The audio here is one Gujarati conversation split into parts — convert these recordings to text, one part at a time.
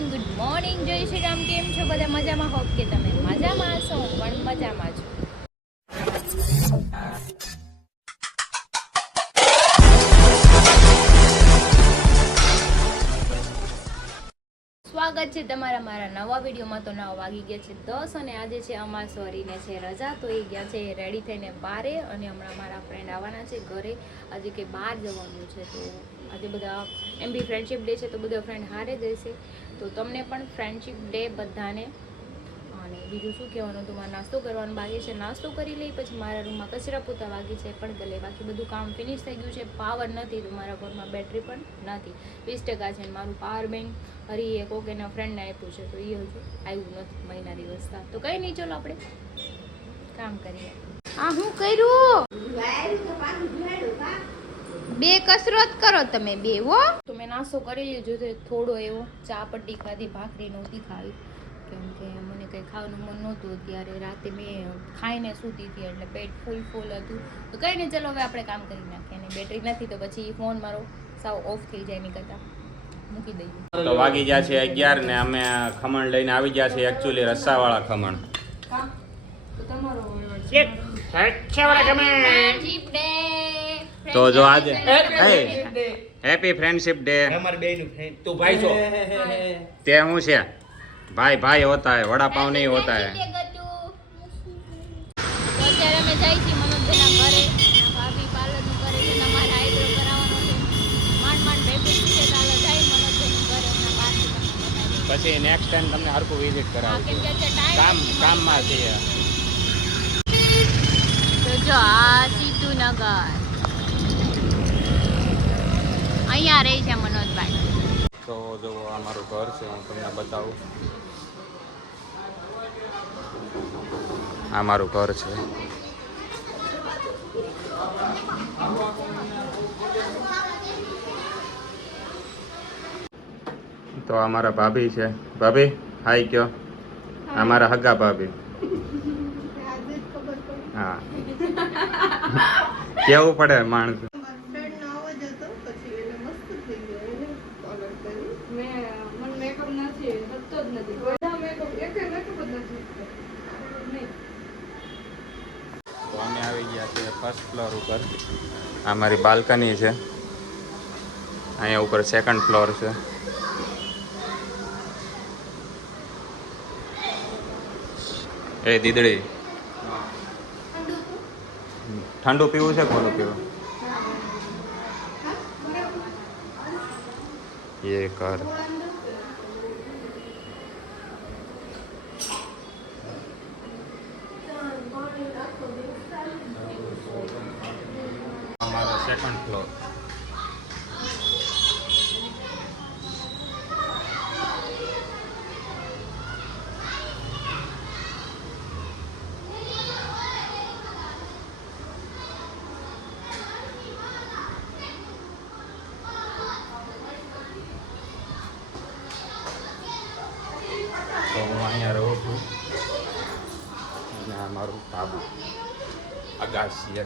Everyone, good morning. જય શ્રી રામ. કેમ છો બધા? મજામાં? હોપ કે તમે મજામાં હશો. હું પણ મજામાં છું. સ્વાગત છે તમારા મારા નવા વિડીયોમાં. તો નવા વાગી ગયા છે 10 અને આજે છે અમાર સોરીને છે રજા, તો એ ગયા છે રેડી થઈને બારે અને હમણાં મારા ફ્રેન્ડ આવવાના છે ઘરે. આજે કે બહાર જવાનું છે, તો આજે બધા એમ બી ફ્રેન્ડશિપ ડે છે, તો બધા ફ્રેન્ડ હારે જશે. તો તમને પણ ફ્રેન્ડશિપ ડે બધાને. અને બીજું શું કહેવાનું, તો મારે નાસ્તો કરવાનો બાકી છે, નાસ્તો કરી લઈ. પછી મારા રૂમમાં કચરા પોતા બાકી છે પણ ગલે, બાકી બધું કામ ફિનિશ થઈ ગયું છે. પાવર નથી તો મારા ફોનમાં બેટરી પણ નથી, 20% છે. મારું પાવર બેંક હરી કોક એના ફ્રેન્ડને આપ્યું છે, તો એ હજુ આવ્યું નથી મહિના દિવસથી. તો કંઈ નહીં, ચલો આપણે કામ કરીએ. આ હું કર્યું? બે કસરત કરો તમે બે હો. તો મેં નાસ્તો કરી લીધો છે, થોડો એવો ચા પટ્ટી ખાધી, ભાખરી નહોતી ખાવી કેમ કે મને કંઈ ખાવાનું મન નહોતું. ત્યારે રાતે મેં ખાઈને સૂતી હતી એટલે પેટ ફૂલ હતું. તો કંઈ નહીં, ચલો હવે આપણે કામ કરી નાખીએ. અને બેટરી નથી તો પછી ફોન મારો સાવ ઓફ થઈ જાય, એની કરતાં મૂકી દઈએ. તો વાગી ગયા છે 11 ને અમે ખમણ લઈને આવી ગયા છે. એકચ્યુઅલી રસ્સાવાળા ખમણ. તો જો આજે હેપી ફ્રેન્ડશિપ ડે. તું ભાઈ છો તે શું છે? ભાઈ ભાઈ હોતા હે, વડા પાવ નહીં હોતા હે. અત્યારે અમે જાય છીએ મનોજભાઈના ઘરે. ભાભી પાર્લરનું કરે છે, અમારે આઈબ્રો કરાવવાનો છે. માંડ ભેગું છે, ચાલો જાય મનોજભાઈનું ઘરે. હમણાં બહારથી તમને બતાવી. પછી નેક્સ્ટ ટાઈમ તમને હરખું વિઝિટ કેમ કરાવું. કે ટાઈમ કામમાં છીએ. તો જો આ સીતુનગર અહીંયા રહી છે મનોજભાઈ. તો જો આ મારું ઘર છે, હું તમને બતાવું. આ મારું ઘર છે. તો આ મારા ભાભી છે. ભાભી હાય કયો. આ મારા હગા ભાભી. હા, કેવું પડે માણસ. તો અમે આવી ગયા છીએ ફર્સ્ટ ફ્લોર ઉપર. આ મારી બાલ્કની છે. અહીંયા ઉપર સેકન્ડ ફ્લોર છે. એ દીદડી, ઠંડુ પીવું છે કોનું પીવું? એ કર. અમારો સેકન્ડ ફ્લોર. તો હું અહીંયા રહું છું અને આ મારું તાબુ, અગાસી.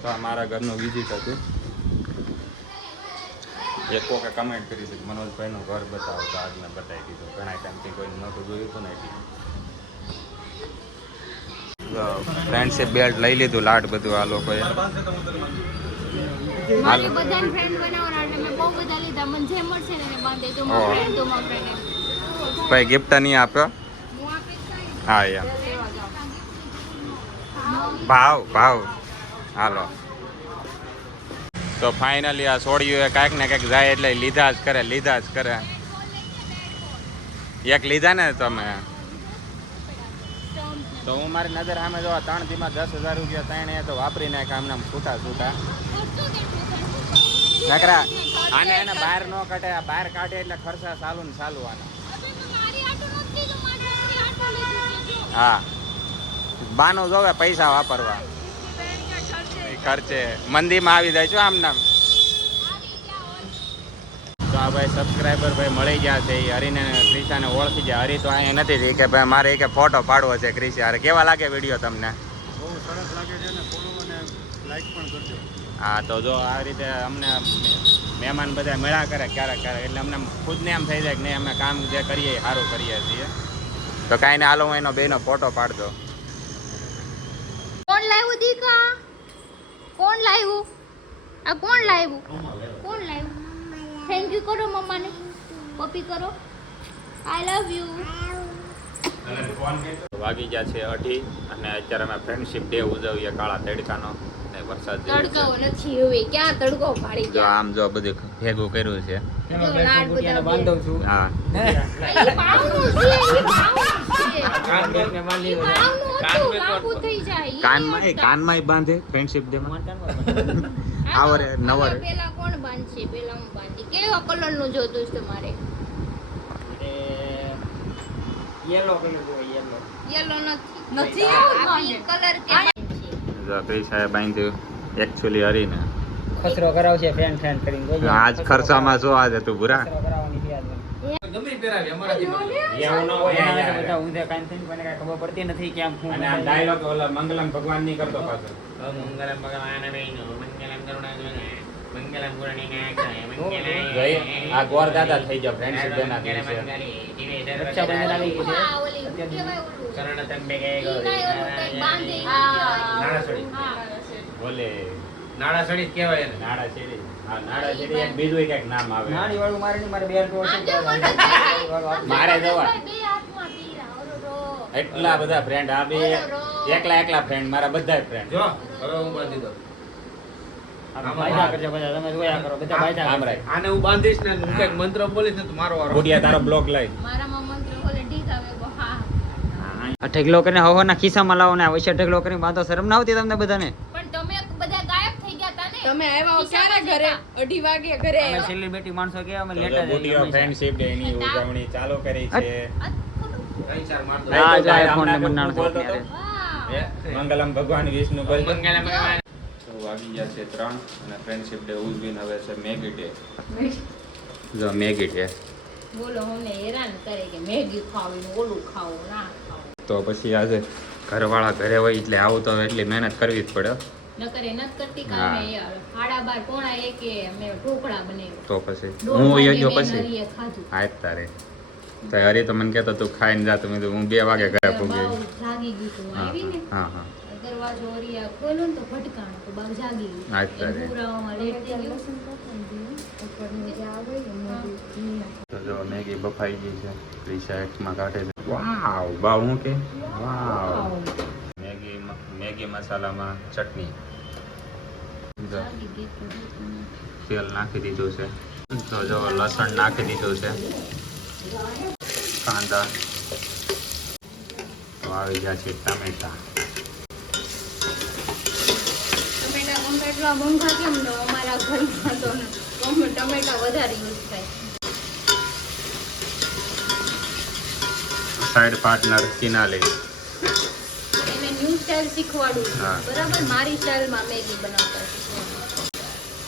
તો આ મારા ઘરનું વિઝિટ હતું. એક કોકે કમેન્ટ કરી હતી મનોજભાઈનું ઘર બતાવો, તો આજ મેં બતાવી દીધું. ઘણા ટાઈમથી કોઈ નહોતું જોયું હતું ને એટલે. ફ્રેન્ડશિપ બેલ્ટ લઈ લીધું, લાટ બધું આ લોકોએ. મારી બધાને ફ્રેન્ડ બનાવવાના એટલે મેં બહુ બધા લીધા. મને જે મળશે ને એને બાંધે. તો મારો ફ્રેન્ડ, તો મારો ફ્રેન્ડ. ભાઈ ગિફ્ટ નહીં આપ્યો? હું આપીશ. હા યાર, ભાવ હાલો. તો ફાઇનલી આ છોડ્યું એ કાંઈક ને કાંઈક જાય એટલે લીધા જ કરે. એક લીધા ને તમે, તો હું મારી નજર સામે જો 3 દીમાં 10,000 રૂપિયા ત્રણે તો વાપરી નાખ્યા આમને છૂટા નકરા. આને એને બહાર ન કાઢે, આ બહાર કાઢે એટલે ખર્ચા ચાલુ આના. હા, બાનું જોવે પૈસા વાપરવા, ખર્ચે મંદીમાં આવી જાય છો આમ નામ. તો આ ભાઈ સબસ્ક્રાઈબર ભાઈ મળી ગયા છે. એ હરીને ક્રિશાને ઓળખી જાય. હરી તો અહીંયા નથી કે ભાઈ મારે કે ફોટો પાડવો છે ક્રિશા. કેવા લાગે વિડીયો તમને? બહુ સરસ લાગે છે ને. ફોલો અને લાઈક પણ કરજો. હા તો જો આ રીતે અમને મહેમાન બધા મેળા કરે ક્યારેક ક્યારેક એટલે અમને ખુદને એમ થઈ જાય કે નહીં અમે કામ જે કરીએ એ સારું કરીએ છીએ. તો કાંઈ ને હાલો હું એનો બેનો ફોટો પાડજો. કોણ લાવ્યું દીકા? કોણ લાવ્યું? આ કોણ લાવ્યું? કોણ લાવ્યું? થેન્ક યુ કરો મમ્માને. પપ્પી કરો. આઈ લવ યુ. વાગી ગયા છે 8 અને અત્યારે અમે ફ્રેન્ડશિપ ડે ઉજવીએ કાળા તડકાનો. ને વરસાદ જેવું છે. તડકો નથી હવે ક્યાં તડકો પાડી જો ગયા. આમ જો બધું ભેગું કર્યું છે. જો લાડ બધા બાંધવ છું. હા ઈ પાવનું છે, ઈ પાવનું છે. કાન બેગને બાંધી ઈ દો. પાવનું કાન હતું, બેગ લાંબુ થઈ જાય. ઈ કાનમાં બાંધે ફ્રેન્ડશિપ ડે માં. આ આવરે તો નવરે. પેલા કોણ બાંધશે? પેલા હું બાંધી. કેવા કલરનું જોતું છે તમારે? યેલો કલર જોઈએ યેલો. યેલો નથી. નથી આ આવતો પિંક કલર કે જો ક્રિશાએ બાંધ્યું એકચ્યુઅલી હરીને. ખસરો કરાવશે ફેન ફેન કરીને જોજો. આજ ખર્ચામાં શું આજે તું ભૂરા. ખસરો કરાવવાની છે આજે. ગમે પહેરાવી અમારાથી એવું ન હોય એના યાર. બધા ઊંધે કાન થઈને મને કાંઈ ખબર પડતી નથી કે આમ અને આ ડાયલોગ ઓલા મંગલમ ભગવાન ની કરતો પાછો. મંગલમ ભગવાન વેનો મંગલમ કરુણા મંગલમ ભાઈ, આ ગોર દાદા થઈ ગયા ફ્રેન્ડશિપ ડે ના દિવસે. રક્ષાબંધન આવી ગઈ છે. આ ઓલી શું કહેવાય ઓલું? શરણતમ બેગે ઈ નહીં, ઓલું કંઈક બાંધે ઈ નાળાસળી. હા. બોલે નાળાસળી જ કહેવાય એને. નાડા શેરી. હા નાડા શેરી એક બીજું કઈક નામ આવે. નાળી વાળું મારે નહીં, મારે બેલ્ટ આ હોય જો છે. મને દેખાય. મારે જવા. બે હાથમાં પીરા. ઓલો રો. એટલા બધા ફ્રેન્ડ આ બે એકલા ફ્રેન્ડ મારા બધા ફ્રેન્ડ. જો હવે હું બાંધી દઉં. બાંધ્યા કરજો બધા, તમે જોયા કરો બધા બાંધ્યા આમ કરજો. રાખ. આને હું બાંધીશ ને હું કંઈક મંત્ર બોલીશ ને તો મારો વારો. ગુડિયા તારો બ્લોગ લઈ. મારામાં મંત્ર ઓલે ઢીકા વેગો. હા. આ ઢગલો કરીને હવાના ખિસ્સામાં લાવો ને વચ્ચે ઢગલો કરીને બાંધો. શરમ ના આવતી તમને બધાને? પણ તમે બધા ગાયબ થઈ ગયા તા ને. તમે આવ્યા ક્યારે ઘરે? 2:30 વાગે ઘરે અમે આવ્યા. સેલિબ્રિટી માણસો કે અમે લેટ જ ગુડિયો આવીએ. ફ્રેન્ડશિપ ડે ની ઉજવણી ચાલુ કરી છે. આ ખોટું. ત્રણ ચાર માર દો. હા, જો હમણાં iPhone ને તો બનાવવાનો બોલતો છે હતો. વાવ. મંગલમ ભગવાન વિષ્ણુ બોલ. મંગલમ ભગવાન. તો વાગી ગયા છે 3 અને ફ્રેન્ડશિપ ડે ઉજવીને હવે છે મેગી ડે. જો મેગી ડે. બોલો અમને હેરાન કરે કે મેગી ખાવી ને ઓલું ખાવું ના ખાવું. તો પછી આજે ઘરવાળા ઘરે હોય એટલે આવું તો એટલી મહેનત કરવી જ પડે. નકર એ નત કરતી હા. કામે યાર 12:30 પોણા એકે અમે ઢોકળા બનાવ્યા. તો પછી દોઢ હું વાગે યોગ્ય મેં પછી નરીએ ખાધું. હા જ તારે તો હરી તો મને કહેતો તું ખાઈને જા. તો મેં કીધું હું 2 વાગે ઘરે પૂગી. બાવ જાગી ગઈ તું હા આવી ને હા હા દરવાજો ઓરિયા ખોલ્યો ને તો ભટકાણ તો બાવ જાગી ગઈ. હા જ તારે. એ પૂરાવામાં લેટ થઈ ગયું. તો જો મેગી બફાઈ ગઈ છે. ક્રિશા એક્સમાં કાઢે છે. વાવ બાવ હું કે વાવ. મેગી મસાલામાં ચટણી. જો જાગી ગઈ તું. તેલ નાખી દીધું છે. તો જો લસણ નાખી દીધું છે. કાંદા. તો આવી ગયા છે ટામેટા. ટમેટા એટલા મોંઘા કેમ ને અમારા ઘરમાં તો ટમેટા વધારે યુઝ થાય. Side partner Chinali. એને ન્યૂ સ્ટાઇલ શીખવાડું છું. હા. બરાબર મારી સ્ટાઇલમાં મેગી બનાવતા શીખવાડું.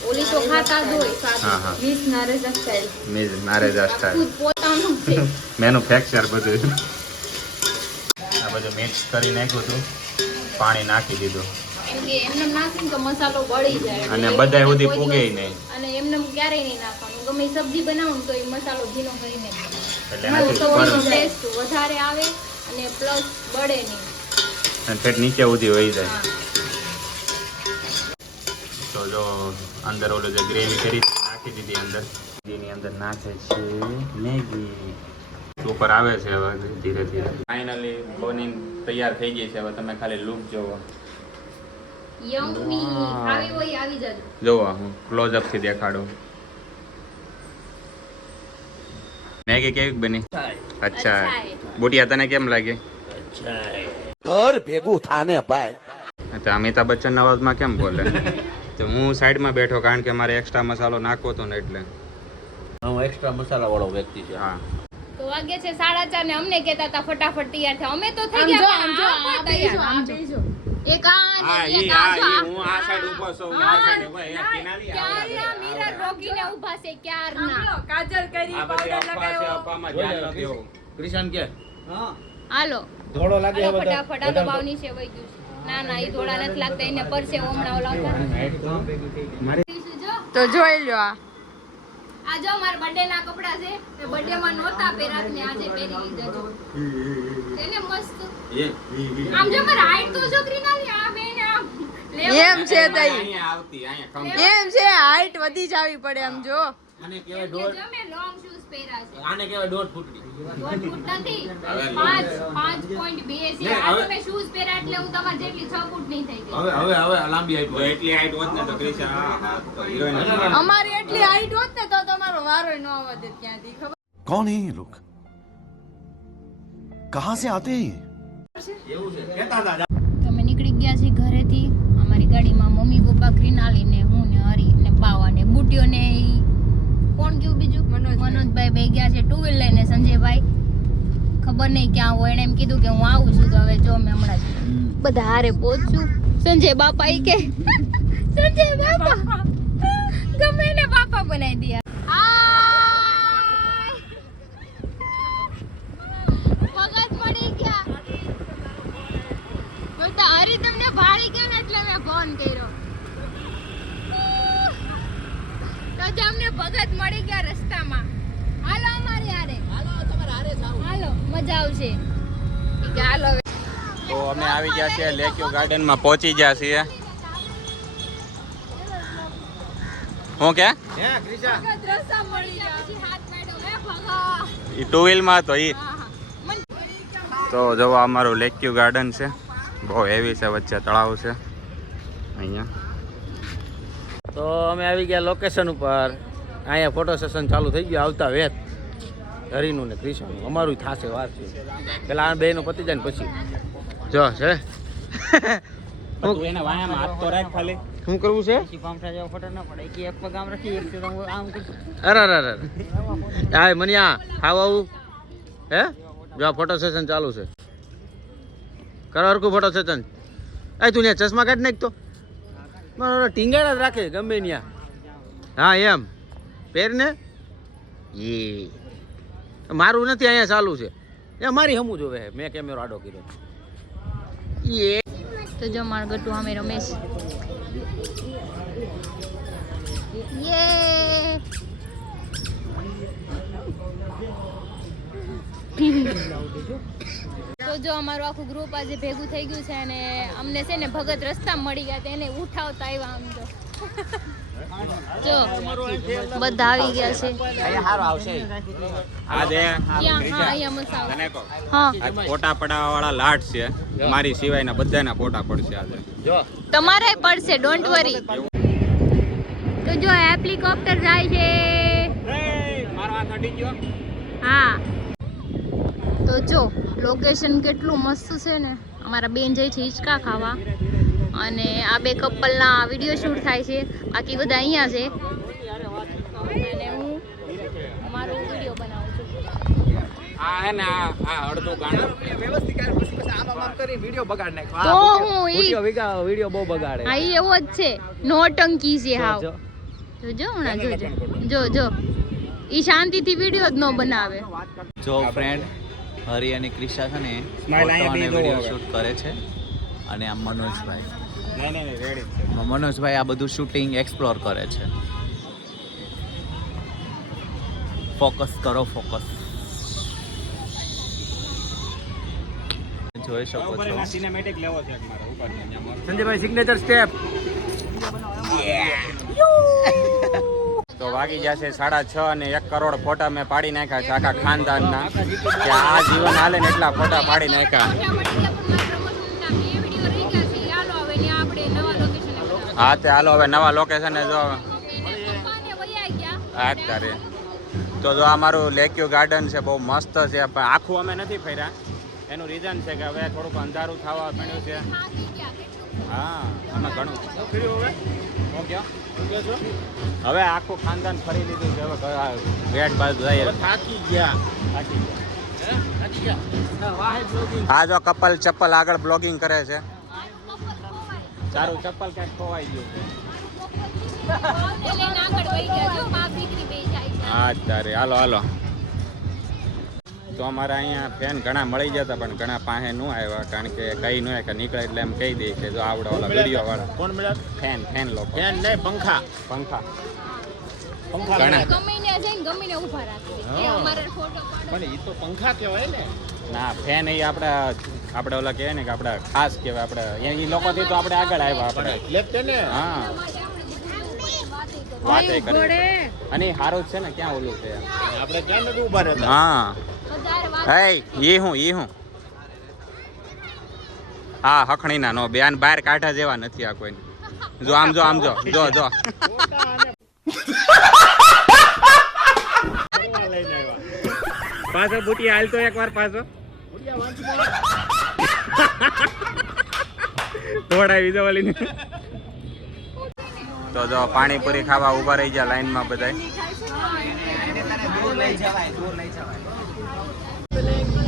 ઓલી તો ખાતા જ હોય હા સાદું. હા વીસ નારેજા સ્ટાઇલ. મેરેજ આ સ્ટાઈલ. ખુદ પોતાનું છે. મેન્યુફેક્ચર બધું. આ બધું મિક્સ કરી નાખ્યું હતું. પાણી નાખી દીધું કેમ કે એમને નાખીને તો મસાલો બળી જાય. અને એટલે બધાય એવું સુધી કોઈ પૂગે દિવસ- નહીં. અને એમને ક્યારેય નહીં નાખવાનું. ગમે ઈ સબ્જી બનાવું ને તો એ મસાલો ભીનો કરીને જ બનાવું. એટલે એનાથી તો એનો ઉપર ટેસ્ટ વધારે આવે અને પ્લસ બળે નહીં. અને ઠેઠ નીચે સુધી વહી જાય. હા. તો જો અંદર ઓલું જે ગ્રેવી કરી હતી નાખી દીધી અંદર. એની અંદર નાખે છે મેગી. ઉપર આવે છે હવે ધીરે ધીરે. ફાઇનલી બની તૈયાર થઈ ગઈ છે. હવે તમે ખાલી લુક જોવો. યમ્મી. વાહ. ખાવી હોય આવી જજો. જોવો હું ક્લોઝઅપ થી દેખાડું. મેગી કેવી બની? અચ્છા. અચ્છા. બુટિયા તને કેમ લાગી? ઘર ભેગું થાને ભાઈ. તો અમિતાભ બચ્ચન અવાજમાં કેમ બોલે? તો હું સાઈડમાં બેઠો કારણ કે મારે એક્સ્ટ્રા મસાલો નાખવો હતો ને એટલે. હું એક્સ્ટ્રા મસાલા વાળો વ્યક્તિ છે. હા તો વાગે છે 4:30 ને અમને કહેતા હતા ફટાફટ તૈયાર થાય. અમે તો થઈ આમ ગયા જો, પણ આમ જો, આ પણ આ તૈયાર. બેજો, આ બેજો. એક આ અને એક આ જો આ. ક્યારના મિરર રોકીને ઊભા છે ક્યારના. આમ લો, કાજલ કરી, પાવડર લગાવ્યો. ક્રિશન કે હાલો ધોળો લાગે હાલો હવે તો. ફટાફટ આ તો બાવની છે વઈ ગયું છે. ના ના એ થોડા નથી લાગતા, એને પરસે હમણાં લાગતા. તો જોઈ લો આ જો મારા બર્થડે ના કપડા છે, બર્થડે માં નહોતા પહેરાત ને આજે પહેરી લીધા જો. એને મસ્ત આમ જો મારા હાઈટ તો છોકરી ના લે આ બેન આમ એમ છે તઈ અહીંયા આવતી અહીંયા ખમ એમ છે હાઈટ વધી જાવી પડે આમ જો આને એટલે કહેવાય જો દોઢ મેં લોંગ શૂઝ પહેર્યા છે. આને કહેવાય 1.5 ફૂટની. 1 ફૂટ નથી, હવે 5.2 છે. નહીં, આ હવે- તો મેં શૂઝ પહેર્યા એટલે હું તમાર જેટલી 6 ફૂટ નહીં થઈ ગઈ. હવે લાંબી તો આવી એટલી હાઈટ હોત ને તો ક્રિશા હા તો હિરોઈન અમારી એટલી હાઈટ હોત ને તો તમારો વારો ન આવત ક્યાંથી ખબર कौन है ये लोग कहां से आते हैं ये એવું છે કહેતા હતા તો અમે નીકળી ગયા છીએ ઘરેથી. અમારી ગાડીમાં મમ્મી પપ્પા ક્રિનાલી ને હું ને હરી ને પાવા ને બુટીઓ ને ઈ કોણ ગયું બીજું મનોજભાઈ બે ગયા છે ટુ વ્હીલ લઈને. સંજયભાઈ ખબર નહીં ક્યાં હોય, એને એમ કીધું કે હું આવું છું. તો હવે જો મેં હમણાં જ બધા હારે પહોંચું. સંજય બાપા ઈ કે સંજય બાપા ગમે એને બાપા બનાવી દે. ભગત પડી ગયા. બોલતા હરી તમને ભાળી ગયો ને એટલે મેં ફોન કર્યો. તો જે અમને ભગત મળી ગયા રસ્તામાં. હાલો અમારી હારે. હાલો મજા આવશે. ઈ કે હાલો હવે. તો અમે આવી ગયા છીએ લેક્યુ ગાર્ડનમાં પહોંચી ગયા છીએ. હું કે હે ક્રિશા ભગત રસ્તા મળી ગયા પછી હાથ પાડ્યો હે ભગત. ઈ ટુ વ્હીલમાં હતો ઈ. હા હા મન તો જો આ અમારું લેક્યુ ગાર્ડન છે, બહુ હેવી છે, વચ્ચે તળાવ છે અહીંયા. તો અમે આવી ગયા લોકેશન ઉપર. અહીંયા ફોટો સેશન ચાલુ થઈ ગયું આવતા વેત હરીનું ને ક્રિશાનું. અમારું થાશે વાત છે પેલા આ બેનો પતી જાય ને પછી જો છે તું એને વાયામાં હાથ તો રાખ ખાલી. શું કરવું છે? પછી પામઠા જેવો ફોટો ના પડે કે એક પગ આમ રાખી એક તો આમ કરશું. અરે હા મનિયા ખાવ આવું હે જો ફોટો સેશન ચાલુ છે. કરો હરકું ફોટો સેશન. એ તું ત્યાં ચશ્મા કાઢી નાખ તો મારો ટીંગાડા જ રાખે ગમે ત્યાં. હા એમ પહેરને એ મારું નથી અહીંયા ચાલુ છે એ મારી હમું જોવે મેં કેમેરો આડો કર્યો એ તો જો મારું ગટુ અમે રમેશ. યે તો જો અમારું આખું ગ્રુપ આજે ભેગું થઈ ગયું છે અને અમને છે ને ભગત રસ્તા મળી ગયા, તેને ઉઠાવતા આવ્યા. આમ જો બધા આવી ગયા છે. આજે ક્યાં? હા અહીંયા મસાલો. તને કહો હા આ ફોટા પડાવવા વાળા લાટ છે, મારી સિવાયના બધાના ફોટા પડશે આજે. જો તમારે પડશે, ડોન્ટ વરી. તો જો હેલિકોપ્ટર જાય છે. મારો હાથ અડી ગયો. હા તો જો લોકેશન કેટલું મસ્ત છે ને. અમારા બેન જાય છે હિંચકા ખાવા અને આ બે કપલના વિડીયો શૂટ થાય છે. બાકી બધા અહીંયા છે અને હું અમારો વિડીયો બનાવું છું. આ હે ને આ અડધું ગાંડો તો હું ઈ વિડીયો બહુ બગાડે. હા ઈ એવો જ છે, નોટંકી છે હાવ. જો હમણાં જો ઈ શાંતિથી વિડીયો જ ન બનાવે. જો ફ્રેન્ડ હરી અને ક્રિશા છે ને ફોટો અને વિડીયો શૂટ કરે છે અને આ મનોજભાઈ નહીં રેડી મનોજભાઈ આ બધું શૂટિંગ એક્સપ્લોર કરે છે. ફોકસ કરો ફોકસ. જોઈ શકો છો સિનેમેટિક લેવો છે મારો ઉપર સંજયભાઈ સિગ્નેચર સ્ટેપ. તો વાગી જશે 6:30 અને 1 કરોડ ફોટા મેં પાડી નાખ્યા છે આખા ખાનદાનના. કે આ જીવન હાલે ને એટલા ફોટા પાડી નાખ્યા. હા તે હાલો હવે નવા લોકેશને જો હા તારે. તો જો આ મારું લેક્યુ ગાર્ડન છે, બહુ મસ્ત છે, પણ આખું અમે નથી ફર્યા. એનું રીઝન છે કે હવે થોડુંક અંધારું થવા માંડ્યું છે. હા અમે ઘણું ફર્યું. હવે હું ક્યાં હવે આખું ખાનદાન ફરી લીધું છે. હવે વેટ બાજુ જઈએ. થાકી ગયા. આ જો કપલ ચપ્પલ આગળ બ્લોગિંગ કરે છે. તારું ચપ્પલ ક્યાંક ખોવાઈ ગયું છે. હા તારે હાલો તો અમારા અહીંયા ફેન ઘણા મળી જતા પણ ઘણા પાસે ન આવ્યા કારણ કે કઈ ન કે નીકળે એટલે એમ કહી દે કે જો આવડે ઓલા વિડીયો વાળા કોણ મળ્યા? ફેન લોકો ફેન નહીં, પંખા. પંખા પંખા ઘણા ગમીને જઈને ગમીને ઊભા રાખી દે એ અમારે ફોટો પાડે પણ એ તો પંખા કહેવાય ને. ના ફેન એ આપણે ઓલા કહેવાય ને કે આપણે ખાસ કહેવાય આપણે એ લોકોથી તો આપણે આગળ આવ્યા આપણે એટલે જ છે ને. હા માટે આપણે બધું વાતે કરી અને એ સારું જ છે ને ક્યાં ઓલું છે આપણે ક્યાં નથી ઊભા રહેતા. હા વધારે વાત હે ઈ હું હા હખણીના નો બેન બહાર કાઢા જેવા નથી આ કોઈ જો આમ જો પાછો બુટી હાલ તો એકવાર પાછો તોડાવી દો ઓલીને તો જો પાણીપુરી ખાવા ઉભા રહી ગયા લાઈનમાં બધા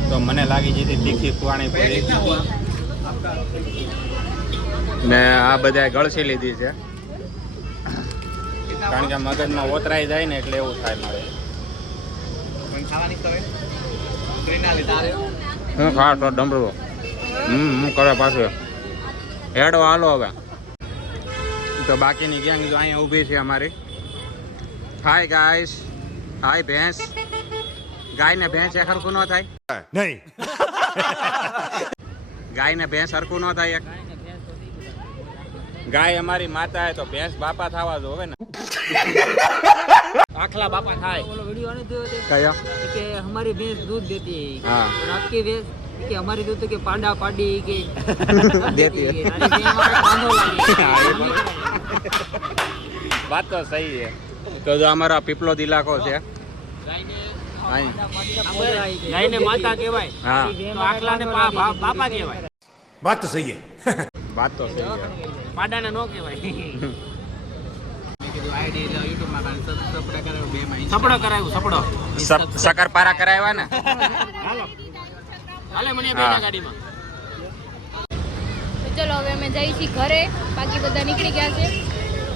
તો મને લાગી જતી તીખી પાણીપુરી ને આ બધા ગળસી લીધી છે કારણ કે મગજમાં ઓતરાઈ જાય ને એટલે એવું થાય મારે હું ખાસ તો ડમરું કરે પાછું હેડો હાલો હવે તો બાકીની ગેંગ જો અહીંયા ઊભી છે અમારી હાય ગાઈસ હાય ભેંસ ગાય ને ભેંસ એ સરખું ન થાય नहीं ગાય ને ભેંસ સરખું ન થાય એક ગાય અમારી માતા હે તો ભેંસ બાપા થવા જો હવે ને આખલા બાપા થાય ઓલો વિડિયો આને જોયો તે કયો કે हमारी भैंस दूध देती है हाँ। और आपकी भैंस कि हमारी दूध के पांडा पाडी के देती है। अरे भैंस हमारा बांधो लागे વાત તો સહી છે તો જો અમારો પીપળો ઇલાકો છે ગાયને માતા કહેવાય હા તો આખલાને બાપા કહેવાય बात तो सही है વાત તો સહી છે પાડાને નો કહેવાય સપડો કરાવ્યું સપડો શકરપારા કરાવ્યા ને હાલે મને હા. બેના ગાડીમાં તો ચલો હવે અમે જઈએ છીએ ઘરે બાકી બધા નીકળી ગયા છે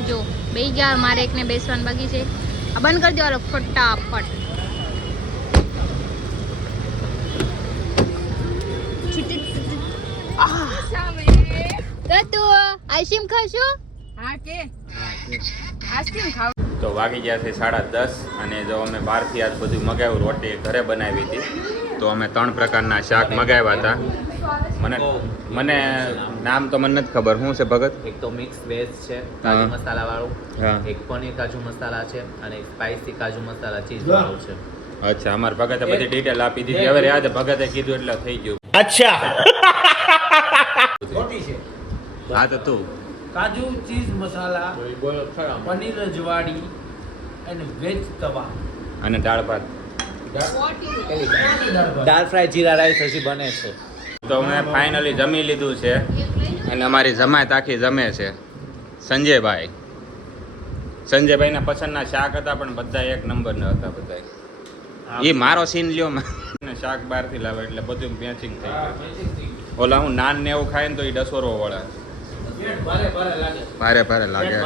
જો બેસી ગયા મારે એકને બેસવાનું બાકી છે આ બંધ કરી દો હાલો ફટાફટ તો આઈસ્ક્રીમ ખાશો હા કે આઈસ્ક્રીમ ખાવ તો વાગી ગયા છે 10:30 અને જો અમે બહારથી આજ બધું મગાવ્યું રોટી ઘરે બનાવી હતી તો અમે 3 પ્રકારના શાક મગાવ્યા હતા મને નામ તો મને નથી ખબર શું છે ભગત એક તો મિક્સ વેજ છે કાજુ હા. મસાલા વાળું હા. એક પનીર કાજુ મસાલા છે અને એક સ્પાઇસી કાજુ મસાલા ચીઝ વાળું છે અચ્છા અમારે ભગતે બધી ડિટેલ આપી દીધી હવે યાદ ભગતે કીધું એટલે થઈ ગયું હા તો તું કાજુ ચીઝ મસાલા પનીર રજવાડી અને વેજ તવા અને દાળ ભાત દાળ ફ્રાય જીરા રાઈસ હજી બને છે તો મેં ફાઇનલી જમી લીધું છે અને અમારી જમાત આખી જમે છે સંજયભાઈના પસંદના શાક હતા પણ બધા એક નંબરના હતા બધા એ મારો સીન લ્યો ને શાક બહારથી લાવે એટલે બધું મેચિંગ થઈ ગયું ઓલા હું નાન ને એવું ખાય ને તો એ ડસોરો વળે ભારે લાગે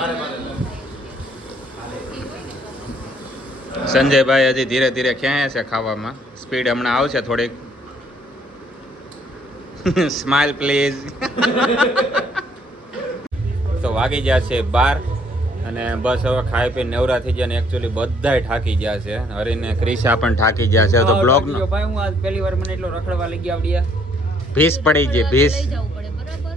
સંજયભાઈ હજી ધીરે ધીરે ખેંચે છે ખાવામાં સ્પીડ હમણાં આવશે થોડીક સ્માઇલ પ્લીઝ તો વાગી ગયા છે 12 અને બસ હવે ખાઈ પીને નવરા થઈ ગયા ને એકચ્યુઅલી બધાય થાકી ગયા છે હરીને ક્રિશા પણ થાકી ગયા છે તો બ્લોગ નો ભાઈ હું આજ પહેલી વાર મને એટલો રખડવા લઈ ગયા આવડિયા ભીસ પડી ગઈ ભીસ લઈ જવું પડે બરાબર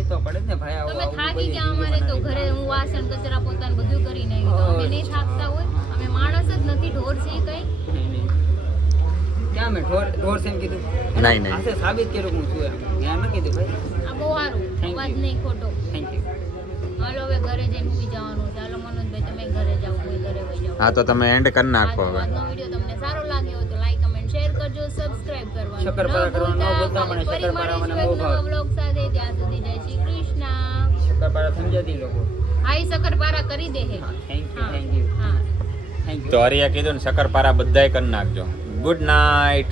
એ તો પડે જ ને ભાઈ તમે થાકી ગયા અમારે તો ઘરે હું વાસણ કચરા પોતાને બધું કરી નાખ્યું તો અમે નહીં થાકતા હોય અમે માણસ જ નથી ઢોર છે કઈ ક્યાં મેં ઢોર સેમ કીધું નહીં. આસે સાબિત કર્યું હું છું એમ મેં ન કીધું ભાઈ આ બહુ સારું અવાજ નહીં ખોટો થેન્ક યુ હાલો હવે ઘરે જઈને ઊભી જવાનું ચાલો મનોજભાઈ તમે ઘરે જાઓ હું ઘરે વહી જાઉં હા તો તમે એન્ડ કરી નાખો હવે આજનો વિડીયો તમને સારો લાગ્યો હોય તો લાઈક કમેન્ટ શેર કરજો સબસ્ક્રાઇબ કરવાનું શક્કરપારા કરવાનું ન ભૂલતા. મને ફરી શક્કરપારા મને મળીશું બહુ એક ભાવે. નવા vlog સાથે ત્યાં સુધી જય શ્રી કૃષ્ણ શક્કરપારા સમજાતી લોકો હા ઈ શક્કરપારા કરી દે હે થેન્ક યુ હા થેન્ક યુ હા થેન્ક યુ તો હરિયા કીધું ને શકરપારા બધાય કરી નાખજો ગુડ નાઇટ